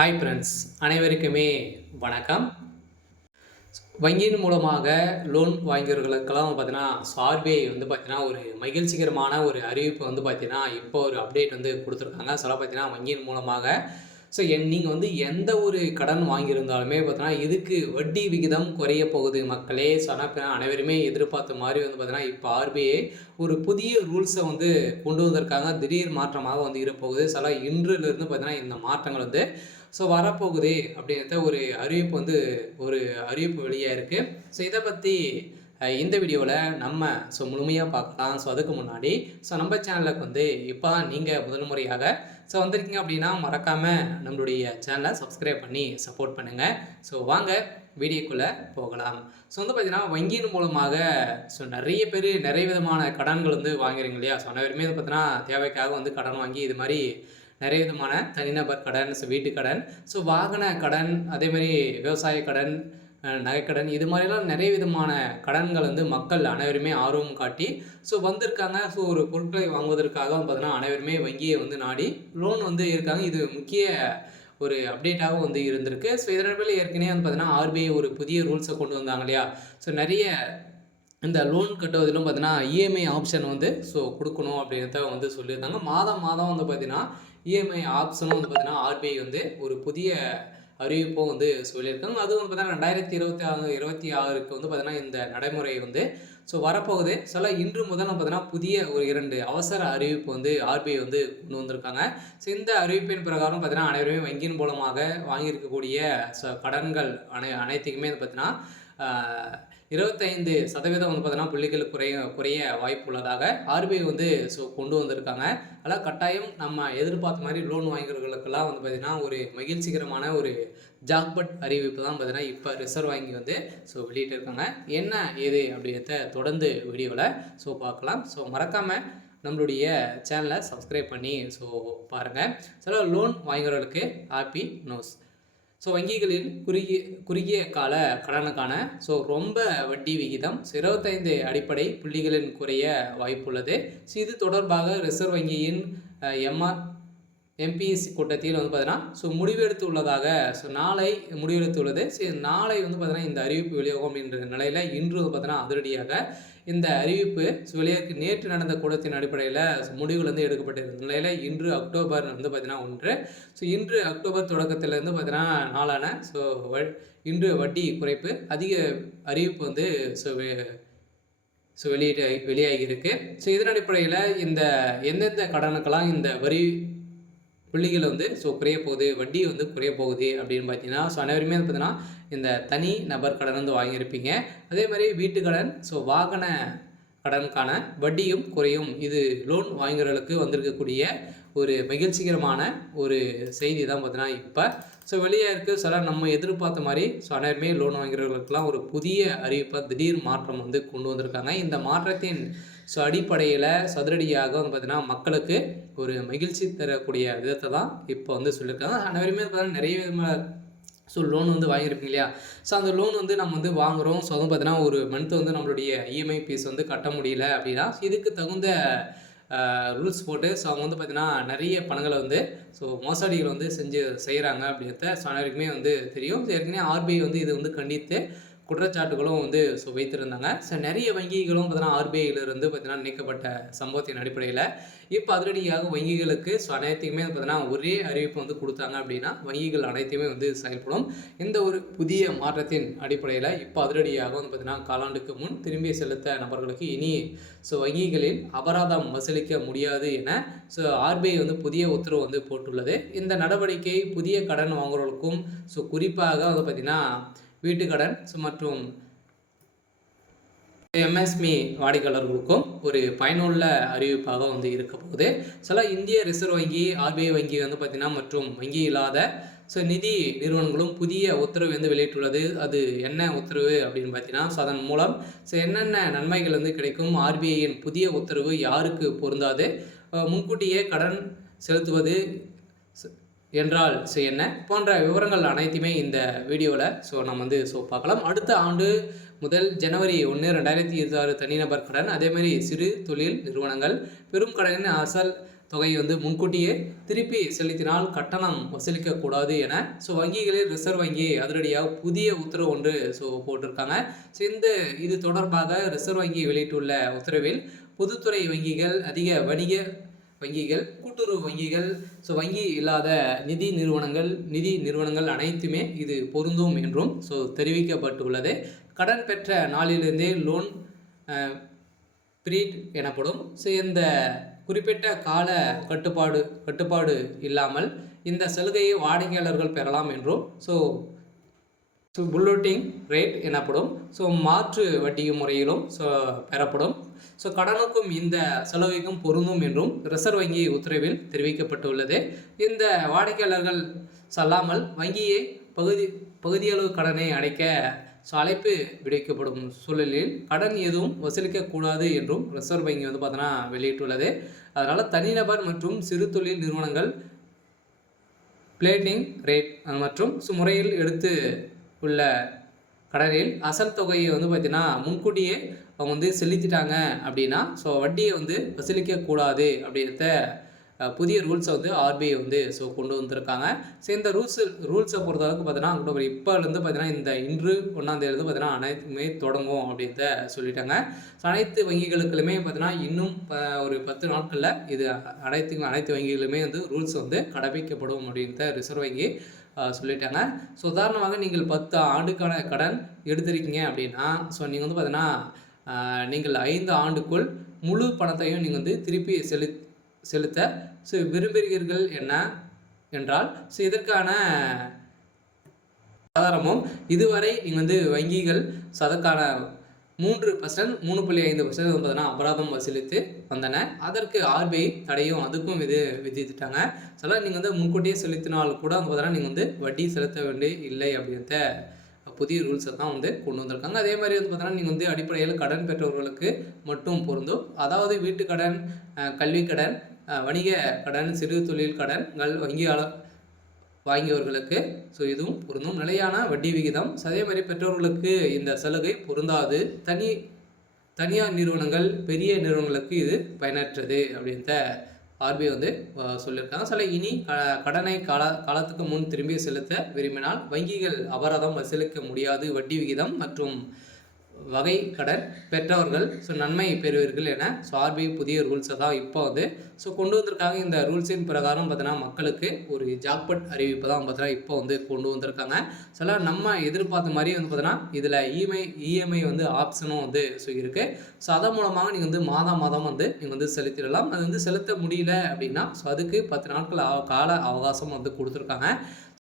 Hi friends, அனைவருக்குமே வணக்கம். வங்கியின் மூலமாக லோன் வாங்கியவர்களுக்கெல்லாம் பார்த்தீங்கன்னா, ஆர்பிஐ வந்து பார்த்தீங்கன்னா, ஒரு மகிழ்ச்சிகரமான ஒரு அறிவிப்பு வந்து பார்த்தீங்கன்னா, இப்போ ஒரு அப்டேட் வந்து குடுத்துருக்காங்க. பார்த்தீங்கன்னா, வங்கியின் மூலமாக நீங்க வந்து எந்த ஒரு கடன் வாங்கியிருந்தாலுமே பார்த்தீங்கன்னா, இதுக்கு வட்டி விகிதம் குறைய போகுது மக்களே. அனைவருமே எதிர்பார்த்த மாரி வந்து பார்த்தீங்கன்னா, இப்போ ஆர்பிஐ ஒரு புதிய ரூல்ஸ வந்து கொண்டு வந்திருக்காங்க. திடீர் மாற்றமாக வந்து இருப்போகுது. இன்றிலிருந்து பார்த்தீங்கன்னா, இந்த மாற்றங்கள் வந்து வரப்போகுது அப்படிங்கிறத ஒரு அறிவிப்பு வெளியா இருக்கு. இத பத்தி இந்த வீடியோல நம்ம முழுமையா பார்க்கலாம். அதுக்கு முன்னாடி நம்ம சேனலுக்கு வந்து இப்பதான் நீங்க முதல் முறையாக வந்திருக்கீங்க அப்படின்னா, மறக்காம நம்மளுடைய சேனலை சப்ஸ்கிரைப் பண்ணி சப்போர்ட் பண்ணுங்க. வாங்க வீடியோக்குள்ள போகலாம். வந்து பார்த்தீங்கன்னா, வங்கியின் மூலமாக நிறைய பேர் நிறைய விதமான கடன்கள் வந்து வாங்குறீங்க இல்லையா? அனைவருமே பார்த்தீங்கன்னா, தேவைக்காக வந்து கடன் வாங்கி இது மாதிரி நிறைய விதமான தனிநபர் கடன், வீட்டு கடன், வாகன கடன், அதேமாரி விவசாய கடன், நகைக்கடன், இது மாதிரிலாம் நிறைய விதமான கடன்கள் வந்து மக்கள் அனைவருமே ஆர்வம் காட்டி வந்திருக்காங்க. ஒரு பொருட்களை வாங்குவதற்காக பார்த்தீங்கன்னா, அனைவருமே வங்கியை வந்து நாடி லோன் வந்து இருக்காங்க. இது முக்கிய ஒரு அப்டேட்டாகவும் வந்து இருந்திருக்கு. இதனால் ஏற்கனவே வந்து பார்த்தீங்கன்னா, ஆர்பிஐ ஒரு புதிய ரூல்ஸை கொண்டு வந்தாங்க இல்லையா? நிறைய இந்த லோன் கட்டுவதிலும் பார்த்தீங்கன்னா, இஎம்ஐ ஆப்ஷன் வந்து கொடுக்கணும் அப்படின்றத வந்து சொல்லியிருந்தாங்க. மாதம் மாதம் வந்து பார்த்தீங்கன்னா, இஎம்ஐ ஆப்ஷனும் வந்து பார்த்தீங்கன்னா, ஆர்பிஐ வந்து ஒரு புதிய அறிவிப்பும் வந்து சொல்லியிருக்காங்க. அதுவும் வந்து பார்த்தீங்கன்னா, 2026க்கு வந்து பார்த்தீங்கன்னா, இந்த நடைமுறை வந்து வரப்போகுது. இன்று முதல் பார்த்தீங்கன்னா, புதிய ஒரு 2 அவசர அறிவிப்பு வந்து ஆர்பிஐ வந்து கொண்டு வந்திருக்காங்க. இந்த அறிவிப்பின் பிரகாரம் பார்த்தீங்கன்னா, அனைவருமே வங்கியின் மூலமாக வாங்கியிருக்கக்கூடிய கடன்கள் அனைத்துக்குமே வந்து பார்த்தீங்கன்னா, 25% வந்து பார்த்தீங்கன்னா, புள்ளிகள் குறைய வாய்ப்பு உள்ளதாக ஆர்பிஐ வந்து கொண்டு வந்திருக்காங்க. அதெல்லாம் கட்டாயம் நம்ம எதிர்பார்த்த மாதிரி லோன் வாங்கியவர்களுக்கெல்லாம் வந்து பார்த்தீங்கன்னா, ஒரு மகிழ்ச்சிகரமான ஒரு ஜாக்பாட் அறிவிப்பு தான் பார்த்தீங்கன்னா, இப்போ ரிசர்வ் வங்கி வந்து வெளியிட்டிருக்காங்க. என்ன ஏது அப்படின்றத தொடர்ந்து வீடியோவில் பார்க்கலாம். மறக்காமல் நம்மளுடைய சேனலை சப்ஸ்கிரைப் பண்ணி பாருங்கள். லோன் வாங்குறவர்களுக்கு ஹாப்பி நியூஸ். வங்கிகளில் குறுகிய கால கடனுக்கான ரொம்ப வட்டி விகிதம் 25 அடிப்படை புள்ளிகளின் குறைய வாய்ப்புள்ளது. இது தொடர்பாக ரிசர்வ் வங்கியின் எம்பிஎஸ்சி கூட்டத்தில் வந்து பார்த்தீங்கன்னா முடிவெடுத்து உள்ளதாக நாளை முடிவெடுத்துள்ளது. நாளை வந்து பார்த்தீங்கன்னா, இந்த அறிவிப்பு வெளியாகும் அப்படின்ற நிலையில் இன்று வந்து பார்த்தீங்கன்னா, அதிரடியாக இந்த அறிவிப்பு வெளியாக நேற்று நடந்த கூட்டத்தின் அடிப்படையில் முடிவுகள் வந்து எடுக்கப்பட்டிருந்த நிலையில் இன்று அக்டோபர் வந்து பார்த்தீங்கன்னா 1. இன்று அக்டோபர் தொடக்கத்திலேருந்து பார்த்தீங்கன்னா நாளான இன்று வட்டி குறைப்பு அதிக அறிவிப்பு வந்து வெளியாகி இருக்கு. இதன் அடிப்படையில் இந்த எந்தெந்த கடனுக்கெல்லாம் இந்த வரி புள்ளிகள் வந்து குறைய போகுது, வட்டி வந்து குறைய போகுது அப்படின்னு பார்த்தீங்கன்னா, அனைவருமே பார்த்தீங்கன்னா, இந்த தனி நபர் கடன் வந்து வாங்கியிருப்பீங்க. அதே மாதிரி வீட்டு கடன், வாகன கடனுக்கான வட்டியும் குறையும். இது லோன் வாங்குறவர்களுக்கு வந்திருக்கக்கூடிய ஒரு மகிழ்ச்சிகரமான ஒரு செய்தி தான் பார்த்தீங்கன்னா இப்போ வெளியாக இருக்குது. நம்ம எதிர்பார்த்த மாதிரி அனைவருமே லோன் வாங்குறவர்களுக்கெல்லாம் ஒரு புதிய அறிவிப்பை திடீர் மாற்றம் வந்து கொண்டு வந்திருக்காங்க. இந்த மாற்றத்தின் அடிப்படையில் சதுரடியாக வந்து பார்த்தீங்கன்னா, மக்களுக்கு ஒரு மகிழ்ச்சி தரக்கூடிய விதத்தை தான் இப்போ வந்து சொல்லியிருக்காங்க. அனைவருமே பார்த்தீங்கன்னா நிறைய விதமான லோன் வந்து வாங்கியிருப்பீங்க இல்லையா? அந்த லோன் வந்து நம்ம வந்து வாங்குகிறோம். வந்து பார்த்தீங்கன்னா, ஒரு மந்த் வந்து நம்மளுடைய இஎம்ஐ ஃபீஸ் வந்து கட்ட முடியல அப்படின்னா, இதுக்கு தகுந்த ரூல்ஸ் போட்டு அவங்க வந்து பார்த்தீங்கன்னா, நிறைய பணங்களை வந்து மோசடிகள் வந்து செய்கிறாங்க அப்படின்றத அனைவருக்குமே வந்து தெரியும். ஏற்கனவே ஆர்பிஐ வந்து இது வந்து கண்டித்து குற்றச்சாட்டுகளும் வந்து வைத்திருந்தாங்க. நிறைய வங்கிகளும் பார்த்தீங்கன்னா, ஆர்பிஐயிலிருந்து பார்த்தீங்கன்னா நீக்கப்பட்ட சம்பவத்தின் அடிப்படையில் இப்போ அதிரடியாக வங்கிகளுக்கு அனைத்துக்குமே பார்த்தீங்கன்னா ஒரே அறிவிப்பு வந்து கொடுத்தாங்க அப்படின்னா, வங்கிகள் அனைத்துமே வந்து செயல்படும். இந்த ஒரு புதிய மாற்றத்தின் அடிப்படையில் இப்போ அதிரடியாக வந்து பார்த்தீங்கன்னா, காலாண்டுக்கு முன் திரும்பி செலுத்த நபர்களுக்கு இனி வங்கிகளில் அபராதம் வசூலிக்க முடியாது என ஆர்பிஐ வந்து புதிய உத்தரவு வந்து போட்டுள்ளது. இந்த நடவடிக்கை புதிய கடன் வாங்குறவர்களுக்கும் குறிப்பாக வந்து பார்த்தீங்கன்னா, வீட்டுக்கடன் மற்றும் எம்எஸ்எம்இ வாடிக்கையாளர்களுக்கும் ஒரு பயனுள்ள அறிவிப்பாக வந்து இருக்க போகுது. இந்திய ரிசர்வ் வங்கி, ஆர்பிஐ வங்கி வந்து பார்த்தீங்கன்னா மற்றும் வங்கி இல்லாத நிதி நிறுவனங்களும் புதிய உத்தரவு வந்து வெளியிட்டுள்ளது. அது என்ன உத்தரவு அப்படின்னு பார்த்தீங்கன்னா, அதன் மூலம் என்னென்ன நன்மைகள் வந்து கிடைக்கும், ஆர்பிஐயின் புதிய உத்தரவு யாருக்கு பொருந்தாது, முன்கூட்டியே கடன் செலுத்துவது என்றால் என்ன போன்ற விவரங்கள் அனைத்துமே இந்த வீடியோவில் நம்ம வந்து பார்க்கலாம். அடுத்த ஆண்டு முதல் ஜனவரி 1, 2026 தனிநபர் கடன், அதேமாதிரி சிறு தொழில் நிறுவனங்கள் பெரும் கடனின் அசல் தொகையை வந்து முன்கூட்டியே திருப்பி செலுத்தினால் கட்டணம் வசூலிக்கக்கூடாது என வங்கிகளில் ரிசர்வ் வங்கி அதிரடியாக புதிய உத்தரவு ஒன்று போட்டிருக்காங்க. இது தொடர்பாக ரிசர்வ் வங்கி வெளியிட்டுள்ள உத்தரவில் பொதுத்துறை வங்கிகள், அதிக வணிக வங்கிகள், கூட்டுறவு வங்கிகள், வங்கி இல்லாத நிதி நிறுவனங்கள் அனைத்துமே இது பொருந்தும் என்றும் தெரிவிக்கப்பட்டுள்ளது. கடன் பெற்ற நாளிலிருந்தே லோன் பீரியட் எனப்படும். இந்த குறிப்பிட்ட கால கட்டுப்பாடு இல்லாமல் இந்த சலுகையை வாடிக்கையாளர்கள் பெறலாம் என்றும் புல்லோட்டிங் ரேட் எனப்படும். மாற்று வட்டி முறையிலும் பெறப்படும். கடனுக்கும் இந்த சலுகைக்கும் பொருந்தும் என்றும் ரிசர்வ் வங்கி உத்தரவில் தெரிவிக்கப்பட்டுள்ளது. இந்த வாடிக்கையாளர்கள் செல்லாமல் வங்கியை பகுதியளவு கடனை அடைக்க அழைப்பு விடுக்கப்படும் சூழலில் கடன் எதுவும் வசூலிக்கக்கூடாது என்றும் ரிசர்வ் வங்கி வந்து பார்த்தோன்னா வெளியிட்டுள்ளது. அதனால் தனிநபர் மற்றும் சிறு தொழில் நிறுவனங்கள் பிளேட்டிங் ரேட் மற்றும் முறையில் எடுத்து உள்ள கடனில் அசல் தொகையை வந்து பார்த்திங்கன்னா முன்கூட்டியே அவங்க வந்து செலுத்திட்டாங்க அப்படின்னா வட்டியை வந்து வசூலிக்கக்கூடாது அப்படின்றத புதிய ரூல்ஸை வந்து ஆர்பிஐ வந்து கொண்டு வந்திருக்காங்க. இந்த ரூல்ஸை பொறுத்தளவுக்கு பார்த்தீங்கன்னா அக்டோபர் இப்போலேருந்து பார்த்தீங்கன்னா இந்த இன்று 1ஆம் தேதியிலேருந்து பார்த்தீங்கன்னா அனைத்துமே தொடங்கும் அப்படின்றத சொல்லிட்டாங்க. அனைத்து வங்கிகளுக்குமே பார்த்தீங்கன்னா இன்னும் ஒரு 10 நாட்களில் இது அனைத்து வங்கிகளுமே வந்து ரூல்ஸ் வந்து கடைபிடிக்கப்படும் அப்படின்றத ரிசர்வ் வங்கி சொல்லிட்டாங்க. உதாரணமாக நீங்கள் 10 ஆண்டுக்கான கடன் எடுத்திருக்கீங்க அப்படின்னா நீங்கள் வந்து பார்த்தீங்கன்னா நீங்கள் 5 ஆண்டுக்குள் முழு பணத்தையும் நீங்கள் வந்து திருப்பி செலுத்த விரும்புகிறீர்கள் என்றால் இதற்கான ஆதாரமும் இதுவரை நீங்கள் வந்து வங்கிகள் அதற்கான 3%, 3.5% வந்து அபராதம் வசூலித்து வந்தன. அதற்கு ஆர்பிஐ தடையும் அதுக்கும் விதித்துட்டாங்க. நீங்கள் வந்து முன்கூட்டியே செலுத்தினால் கூட வந்து பார்த்தீங்கன்னா நீங்கள் வந்து வட்டி செலுத்த வேண்டிய இல்லை அப்படின்ற புதிய ரூல்ஸை தான் வந்து கொண்டு வந்திருக்காங்க. அதே மாதிரி வந்து பார்த்தீங்கன்னா நீங்கள் வந்து அடிப்படையில் கடன் பெற்றவர்களுக்கு மட்டும் பொருந்தும். அதாவது வீட்டு கடன், கல்வி கடன், வணிக கடன், சிறு தொழில் கடன்கள் வாங்கியவர்களுக்கு இதுவும் பொருந்தும். நிலையான வட்டி விகிதம். அதே மாதிரி பெற்றோர்களுக்கு இந்த சலுகை பொருந்தாது. தனியார் நிறுவனங்கள், பெரிய நிறுவனங்களுக்கு இது பயனற்றது அப்படின்ற ஆர்பிஐ வந்து சொல்லியிருக்காங்க. இனி கடனை காலத்துக்கு முன் திரும்பி செலுத்த விரும்பினால் வங்கிகள் அபராதம் வசூலிக்க முடியாது. வட்டி விகிதம் மற்றும் வகை கடன் பெற்றவர்கள் நன்மை பெறுவீர்கள் என ஆர்பிஐ புதிய ரூல்ஸை தான் இப்போ வந்து கொண்டு வந்திருக்காங்க. இந்த ரூல்ஸின் பிரகாரம் பார்த்தீங்கன்னா மக்களுக்கு ஒரு ஜாக்பாட் அறிவிப்பு தான் பார்த்தீங்கன்னா இப்போ வந்து கொண்டு வந்திருக்காங்க. நம்ம எதிர்பார்த்த மாதிரி வந்து பார்த்தீங்கன்னா இதில் இஎம்ஐ வந்து ஆப்ஷனும் வந்து இருக்குது. அதன் மூலமாக நீங்கள் வந்து மாதம் வந்து நீங்கள் வந்து செலுத்திடலாம். அது வந்து செலுத்த முடியல அப்படின்னா அதுக்கு 10 நாட்கள் கால அவகாசம் வந்து கொடுத்துருக்காங்க.